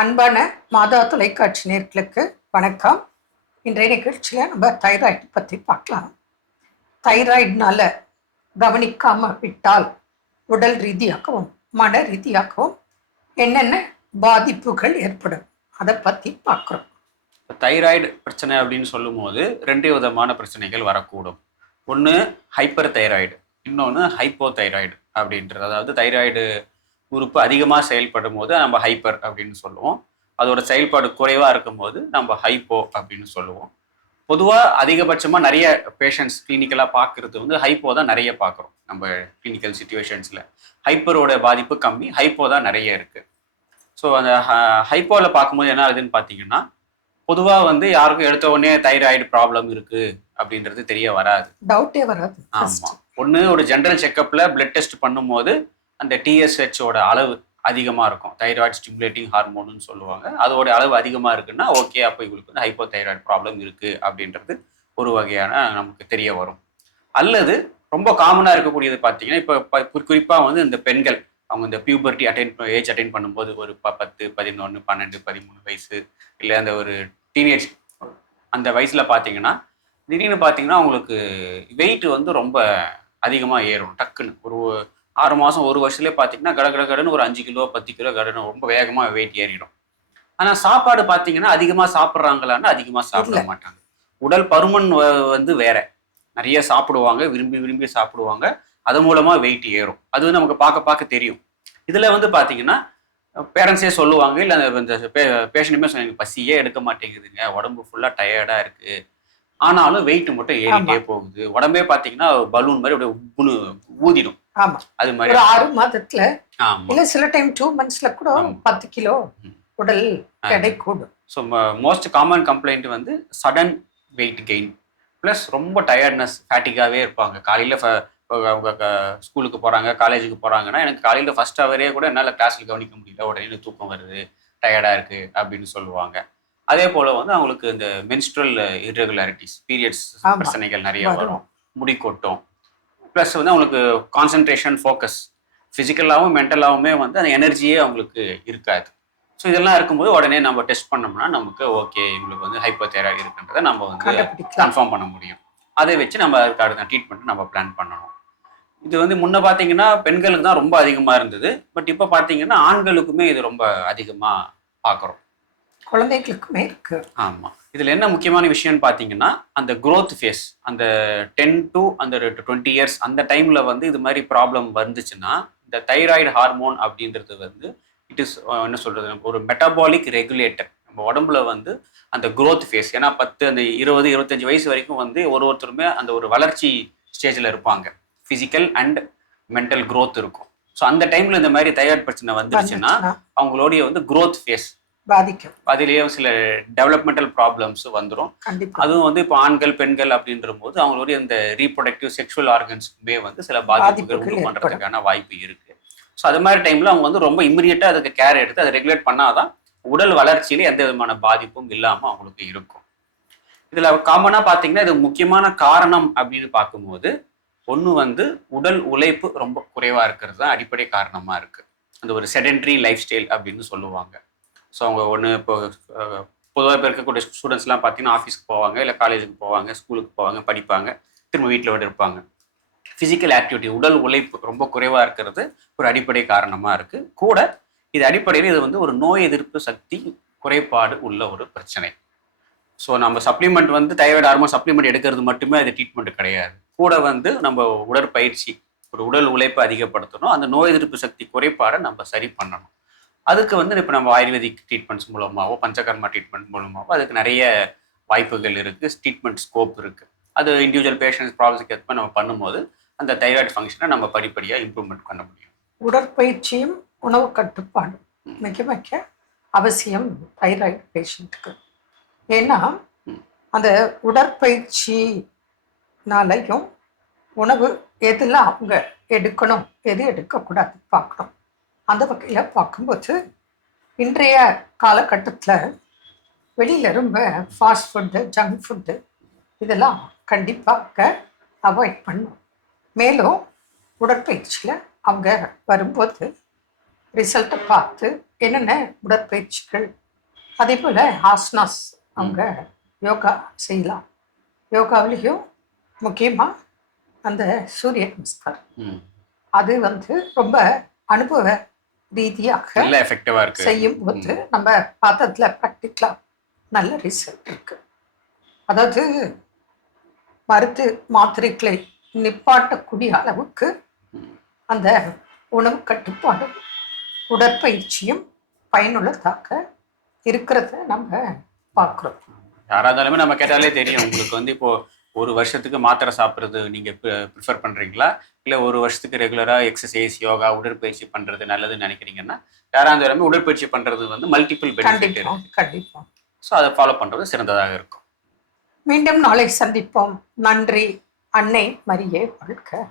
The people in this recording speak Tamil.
அன்பான மாதா தொலைக்காட்சி நேயர்களுக்கு வணக்கம். இன்றைய நிகழ்ச்சியில் நம்ம தைராய்டு பற்றி பார்க்கலாம். தைராய்டுனால கவனிக்காம விட்டால் உடல் ரீதியாகவும் மன ரீதியாகவும் என்னென்ன பாதிப்புகள் ஏற்படும் அதை பற்றி பார்க்குறோம். தைராய்டு பிரச்சனை அப்படின்னு சொல்லும் போது 2 விதமான பிரச்சனைகள் வரக்கூடும். ஒன்று ஹைப்பர் தைராய்டு, இன்னொன்று ஹைப்போ தைராய்டு அப்படின்றது. அதாவது தைராய்டு உறுப்பு அதிகமாக செயல்படும் போது நம்ம ஹைப்பர் அப்படின்னு சொல்லுவோம். அதோட செயல்பாடு குறைவாக இருக்கும்போது நம்ம ஹைப்போ அப்படின்னு சொல்லுவோம். பொதுவாக அதிகபட்சமாக நிறைய பேஷண்ட்ஸ் கிளினிக்கலாக பார்க்குறது வந்து ஹைப்போ தான் நிறைய பார்க்குறோம். நம்ம கிளினிக்கல் சுச்சுவேஷன்ஸில் ஹைப்பரோட பாதிப்பு கம்மி, ஹைப்போ தான் நிறைய இருக்குது. ஸோ அந்த ஹைப்போவில் பார்க்கும்போது என்ன ஆகுதுன்னு பார்த்தீங்கன்னா, பொதுவாக வந்து யாருக்கும் எடுத்த உடனே தைராய்டு ப்ராப்ளம் இருக்குது அப்படின்றது தெரிய வராது, டவுட்டே வராது. ஆமாம். ஒன்று ஒரு ஜென்ரல் செக்கப்பில் பிளட் டெஸ்ட் பண்ணும்போது அந்த டிஎஸ்ஹெச்சோட அளவு அதிகமாக இருக்கும். தைராய்டு ஸ்டிமுலேட்டிங் ஹார்மோன்னு சொல்லுவாங்க. அதோட அளவு அதிகமாக இருக்குன்னா ஓகே, அப்போ இவங்களுக்கு வந்து ஹைப்போ தைராய்டு ப்ராப்ளம் இருக்குது அப்படின்றது ஒரு வகையான நமக்கு தெரிய வரும். அல்லது ரொம்ப காமனாக இருக்கக்கூடியது பார்த்தீங்கன்னா, இப்போ குறிப்பாக வந்து இந்த பெண்கள் அவங்க இந்த பியூபர்ட்டி ஏஜ் அட்டைன் பண்ணும்போது ஒரு 10, 11, 12, 13 வயசு இல்லை அந்த ஒரு டீனேஜ் அந்த வயசில் பார்த்தீங்கன்னா திடீர்னு பார்த்தீங்கன்னா அவங்களுக்கு வெயிட் வந்து ரொம்ப அதிகமாக ஏறும். டக்குன்னு ஒரு 6 மாதம் 1 வருஷத்துலேயே பார்த்தீங்கன்னா கடன்னு ஒரு 5 கிலோ 10 கிலோ கடன்னு ரொம்ப வேகமாக வெயிட் ஏறிடும். ஆனால் சாப்பாடு பார்த்தீங்கன்னா அதிகமாக சாப்பிட்றாங்களான்னு அதிகமாக சாப்பிட மாட்டாங்க. உடல் பருமன் வந்து வேற, நிறைய சாப்பிடுவாங்க, விரும்பி விரும்பி சாப்பிடுவாங்க, அது மூலமாக வெயிட் ஏறும். அது வந்து நமக்கு பார்க்க தெரியும். இதில் வந்து பார்த்தீங்கன்னா பேரண்ட்ஸே சொல்லுவாங்க, இல்லை இந்த பேஷண்ட்டுமே சொன்னாங்க, பசியே எடுக்க மாட்டேங்குதுங்க, உடம்பு ஃபுல்லாக டயர்டாக இருக்குது, ஆனாலும் வெயிட் மட்டும் ஏறிட்டே போகுது. உடம்பே பார்த்தீங்கன்னா பலூன் மாதிரி அப்படியே உப்புன்னு ஊதிடும். ஆமா, அது மாதிரி 6 மாதத்துல இல்ல சில டைம் 2 monthsல கூட 10 கிலோ உடல் எடை கூடும். ஸோ மோஸ்ட் காமன் கம்ப்ளைண்ட் வந்து சடன் வெயிட் கெயின் ப்ளஸ் ரொம்ப டயர்ட்னஸ், ஃபேட்டிக்காகவே இருப்பாங்க. காலையில் அவங்க ஸ்கூலுக்கு போகிறாங்க, காலேஜுக்கு போகிறாங்கன்னா, எனக்கு காலையில் ஃபர்ஸ்ட் ஹவரே கூட என்னால் கிளாஸில் கவனிக்க முடியல, உடனே தூக்கம் வருது, டயர்டாக இருக்குது அப்படின்னு சொல்லுவாங்க. அதே போல் வந்து அவங்களுக்கு இந்த மென்ஸ்ட்ரல் இர்ரெகுலாரிட்டிஸ், பீரியட்ஸ் பிரச்சனைகள் நிறைய வரும், முடி கொட்டும். ப்ளஸ் வந்து அவங்களுக்கு கான்சன்ட்ரேஷன், ஃபோக்கஸ், ஃபிசிக்கலாகவும் மென்டலாகவுமே வந்து அந்த எனர்ஜியே அவங்களுக்கு இருக்காது. ஸோ இதெல்லாம் இருக்கும்போது உடனே நம்ம டெஸ்ட் பண்ணோம்னா நமக்கு ஓகே, இவங்களுக்கு வந்து ஹைப்போதைராய்டு இருக்குன்றதை நம்ம வந்து கன்ஃபார்ம் பண்ண முடியும். அதை வச்சு நம்ம அதுக்கான ட்ரீட்மெண்ட் நம்ம பிளான் பண்ணணும். இது வந்து முன்ன பார்த்தீங்கன்னா பெண்களுக்கு தான் ரொம்ப அதிகமாக இருந்தது. பட் இப்போ பார்த்தீங்கன்னா ஆண்களுக்குமே இது ரொம்ப அதிகமாக பார்க்குறோம், குழந்தைகளுக்குமே இருக்கு. ஆமாம். இதில் என்ன முக்கியமான விஷயம்னு பார்த்தீங்கன்னா, அந்த க்ரோத் ஃபேஸ், அந்த 10 to அந்த 20 years அந்த டைமில் வந்து இது மாதிரி ப்ராப்ளம் வந்துச்சுன்னா, இந்த தைராய்டு ஹார்மோன் அப்படின்றது வந்து இட் இஸ் என்ன சொல்கிறது, ஒரு மெட்டபாலிக் ரெகுலேட்டர். நம்ம உடம்புல வந்து அந்த க்ரோத் ஃபேஸ், ஏன்னா 10 அந்த 20, 25 வயசு வரைக்கும் வந்து ஒருத்தருமே அந்த ஒரு வளர்ச்சி ஸ்டேஜில் இருப்பாங்க. ஃபிசிக்கல் அண்ட் மென்டல் க்ரோத் இருக்கும். ஸோ அந்த டைமில் இந்த மாதிரி தைராய்டு பிரச்சனை வந்துருச்சுன்னா அவங்களுடைய வந்து க்ரோத் ஃபேஸ் பாதிக்கும். அதிலேயே சில டெவலப்மெண்டல் ப்ராப்ளம்ஸ் வந்துடும். அதுவும் வந்து இப்போ ஆண்கள் பெண்கள் அப்படின்ற போது அவங்களுடைய இந்த ரீப்ரொடக்டிவ் செக்ஷுவல் ஆர்கன்ஸ்க்குமே வந்து சில பாதிப்புகள் உண்டு பண்ணுறதுக்கான வாய்ப்பு இருக்கு. ஸோ அது மாதிரி டைம்ல அவங்க வந்து ரொம்ப இம்மிடியட்டாக அதுக்கு கேர் எடுத்து அதை ரெகுலேட் பண்ணாதான் உடல் வளர்ச்சியில எந்த விதமான பாதிப்பும் இல்லாமல் அவங்களுக்கு இருக்கும். இதில் காமனாக பார்த்தீங்கன்னா இது முக்கியமான காரணம் அப்படின்னு பார்க்கும்போது, ஒன்று வந்து உடல் உழைப்பு ரொம்ப குறைவாக இருக்கிறது தான் அடிப்படை காரணமாக இருக்குது. அந்த ஒரு செடென்ட்ரி லைஃப் ஸ்டைல் அப்படின்னு சொல்லுவாங்க. ஸோ அவங்க ஒன்று இப்போ பொதுவாக இப்போ இருக்கக்கூடிய ஸ்டூடெண்ட்ஸ்லாம் பார்த்தீங்கன்னா ஆஃபீஸ்க்கு போவாங்க, இல்லை காலேஜுக்கு போவாங்க, ஸ்கூலுக்கு போவாங்க, படிப்பாங்க, திரும்ப வீட்டில் வந்து இருப்பாங்க. ஃபிசிக்கல் ஆக்டிவிட்டி, உடல் உழைப்பு ரொம்ப குறைவாக இருக்கிறது ஒரு அடிப்படை காரணமாக இருக்குது. கூட இது அடிப்படையில் இது வந்து ஒரு நோய் எதிர்ப்பு சக்தி குறைபாடு உள்ள ஒரு பிரச்சனை. ஸோ நம்ம சப்ளிமெண்ட் வந்து தைராய்டு ஹார்மோன் சப்ளிமெண்ட் எடுக்கிறது மட்டுமே அது ட்ரீட்மெண்ட் கிடையாது. கூட வந்து நம்ம உடற்பயிற்சி, ஒரு உடல் உழைப்பை அதிகப்படுத்தணும், அந்த நோய் எதிர்ப்பு சக்தி குறைபாடை நம்ம சரி பண்ணணும். அதுக்கு வந்து இப்போ நம்ம ஆயுர்வேதிக் ட்ரீட்மெண்ட்ஸ் மூலமாகவோ பஞ்சகர்மா ட்ரீட்மெண்ட் மூலமாகவோ அதுக்கு நிறைய வாய்ப்புகள் இருக்குது, ட்ரீட்மெண்ட் ஸ்கோப் இருக்குது. அது இண்டிவிஜுவல் பேஷண்ட்ஸ் ப்ராப்ளம்ஸ்க்கு ஏற்ப நம்ம பண்ணும்போது அந்த தைராய்டு ஃபங்க்ஷனை நம்ம படிப்படியாக இம்ப்ரூவ்மெண்ட் பண்ண முடியும். உடற்பயிற்சியும் உணவு கட்டுப்பாடு மிக அவசியம் தைராய்டு பேஷண்ட்டுக்கு. ஏன்னா அந்த உடற்பயிற்சினாலையும் உணவு எதெல்லாம் அவங்க எடுக்கணும் எது எடுக்கக்கூடாது பார்க்கணும். அந்த வகையில் பார்க்கும்போது இன்றைய காலகட்டத்தில் வெளியில் ரொம்ப ஃபாஸ்ட் ஃபுட்டு, ஜங்க் ஃபுட்டு இதெல்லாம் கண்டிப்பாக அவாய்ட் பண்ணும். மேலும் உடற்பயிற்சியில் அவங்க வரும்போது ரிசல்ட்டை பார்த்து என்னென்ன உடற்பயிற்சிகள், அதே போல் ஆஸ்னாஸ் அவங்க யோகா செய்யலாம். யோகாவிலையும் முக்கியமாக அந்த சூரிய நமஸ்காரம் அது ரொம்ப அனுபவ ரீதியாக எஃபெக்டிவா இருக்கு. செய்யும் போது நம்ம பார்த்ததுல ப்ராக்டிக்கலாக நல்ல ரிசல்ட் இருக்கு. அதாவது மருந்து மாத்திரைகளை நிப்பாட்டக்கூடிய அளவுக்கு அந்த உணவு கட்டுப்பாடும் உடற்பயிற்சியும் பயனுள்ளதாக இருக்கிறத நம்ம பார்க்குறோம். யாராக இருந்தாலுமே நம்ம கேட்டாலே தெரியும். உங்களுக்கு இப்போ ஒரு வருஷத்துக்கு மாத்திரை சாப்பிட்றது நீங்கள் ப்ரிஃபர் பண்ணுறீங்களா, இல்லை ஒரு வருஷத்துக்கு ரெகுலராக எக்ஸசைஸ், யோகா, உடற்பயிற்சி பண்ணுறது நல்லதுன்னு நினைக்கிறீங்கன்னா, யாராக இருந்தாலுமே உடற்பயிற்சி பண்ணுறது மல்டிபிள் பெனிஃபிட் இருக்கு. கண்டிப்பாக. ஸோ அதை ஃபாலோ பண்ணுறது சிறந்ததாக இருக்கும். மீண்டும் நாளை சந்திப்போம். நன்றி. அன்னை மரியே வாழ்க.